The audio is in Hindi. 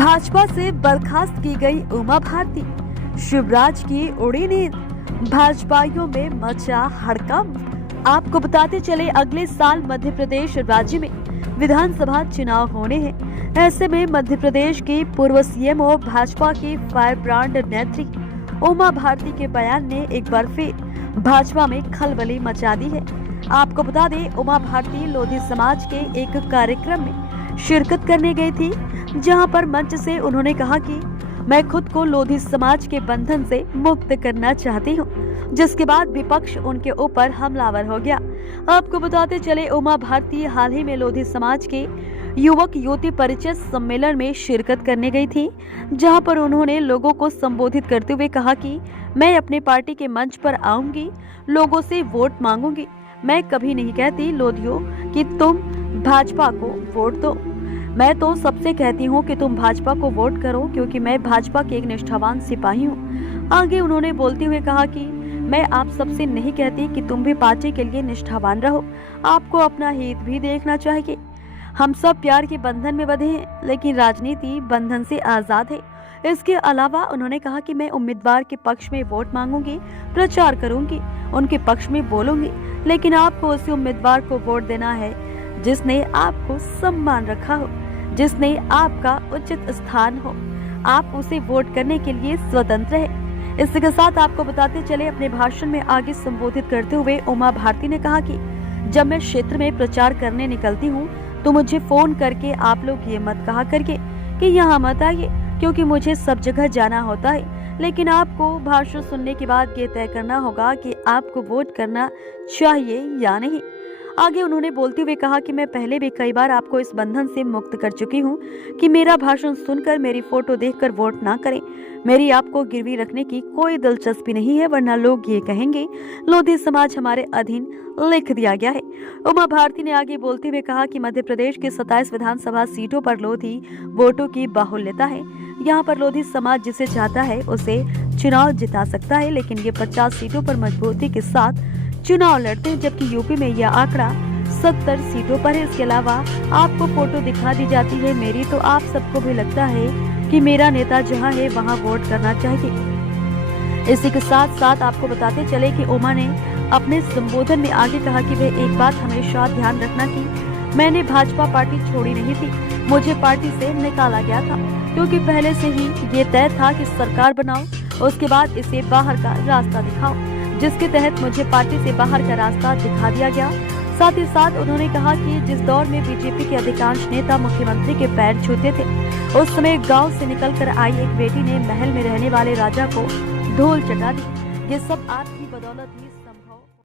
भाजपा से बर्खास्त की गई उमा भारती, शिवराज की उड़ी नींद, भाजपाइयों में मचा हड़कंप। आपको बताते चले अगले साल मध्य प्रदेश राज्य में विधानसभा चुनाव होने हैं। ऐसे में मध्य प्रदेश की पूर्व सीएम और भाजपा की फायर ब्रांड नेत्री उमा भारती के बयान ने एक बार फिर भाजपा में खलबली मचा दी है। आपको बता दें, उमा भारती लोधी समाज के एक कार्यक्रम में शिरकत करने गई थी, जहां पर मंच से उन्होंने कहा कि मैं खुद को लोधी समाज के बंधन से मुक्त करना चाहती हूं, जिसके बाद विपक्ष उनके ऊपर हमलावर हो गया। आपको बताते चले, उमा भारती हाल ही में लोधी समाज के युवक युवती परिचय सम्मेलन में शिरकत करने गई थी, जहां पर उन्होंने लोगों को संबोधित करते हुए कहा कि मैं अपने पार्टी के मंच पर आऊंगी, लोगों से वोट मांगूंगी। मैं कभी नहीं कहती लोधियों कि तुम भाजपा को वोट दो। मैं तो सबसे कहती हूँ कि तुम भाजपा को वोट करो, क्योंकि मैं भाजपा के एक निष्ठावान सिपाही हूँ। आगे उन्होंने बोलते हुए कहा कि मैं आप सबसे नहीं कहती कि तुम भी पार्टी के लिए निष्ठावान रहो, आपको अपना हित भी देखना चाहिए। हम सब प्यार के बंधन में बंधे हैं, लेकिन राजनीति बंधन से आजाद है। इसके अलावा उन्होंने कहा कि मैं उम्मीदवार के पक्ष में वोट मांगूंगी, प्रचार करूंगी, उनके पक्ष में बोलूंगी, लेकिन आपको उसी उम्मीदवार को वोट देना है जिसने आपको सम्मान रखा हो, जिसने आपका उचित स्थान हो। आप उसे वोट करने के लिए स्वतंत्र है। इसी के साथ आपको बताते चले, अपने भाषण में आगे संबोधित करते हुए उमा भारती ने कहा कि जब मैं क्षेत्र में प्रचार करने निकलती हूँ तो मुझे फोन करके आप लोग ये मत कहा करके कि यहाँ मत आइए, क्योंकि मुझे सब जगह जाना होता है। लेकिन आपको भाषण सुनने के बाद ये तय करना होगा कि आपको वोट करना चाहिए या नहीं। आगे उन्होंने बोलते हुए कहा कि मैं पहले भी कई बार आपको इस बंधन से मुक्त कर चुकी हूँ कि मेरा भाषण सुनकर, मेरी फोटो देखकर वोट ना करें। मेरी आपको गिरवी रखने की कोई दिलचस्पी नहीं है, वरना लोग ये कहेंगे लोधी समाज हमारे अधीन लिख दिया गया है। उमा भारती ने आगे बोलते हुए कहा कि मध्य प्रदेश के 27 विधानसभा सीटों पर लोधी वोटों की बाहुल्यता है। यहाँ पर लोधी समाज जिसे चाहता है उसे चुनाव जिता सकता है, लेकिन ये 50 सीटों पर मजबूती के साथ चुनाव लड़ते हैं, जबकि यूपी में यह आंकड़ा 70 सीटों पर है। इसके अलावा आपको फोटो दिखा दी जाती है मेरी, तो आप सबको भी लगता है कि मेरा नेता जहां है वहां वोट करना चाहिए। इसी के साथ साथ आपको बताते चले कि उमा ने अपने संबोधन में आगे कहा कि वह एक बात हमेशा ध्यान रखना कि मैंने भाजपा पार्टी छोड़ी नहीं थी, मुझे पार्टी से निकाला गया था, क्योंकि पहले से ही ये तय था कि सरकार बनाओ, उसके बाद इसे बाहर का रास्ता दिखाओ, जिसके तहत मुझे पार्टी से बाहर का रास्ता दिखा दिया गया। साथ ही साथ उन्होंने कहा कि जिस दौर में बीजेपी के अधिकांश नेता मुख्यमंत्री के पैर छूते थे, उस समय गांव से निकलकर आई एक बेटी ने महल में रहने वाले राजा को धूल चटा दी। ये सब आपकी बदौलत ही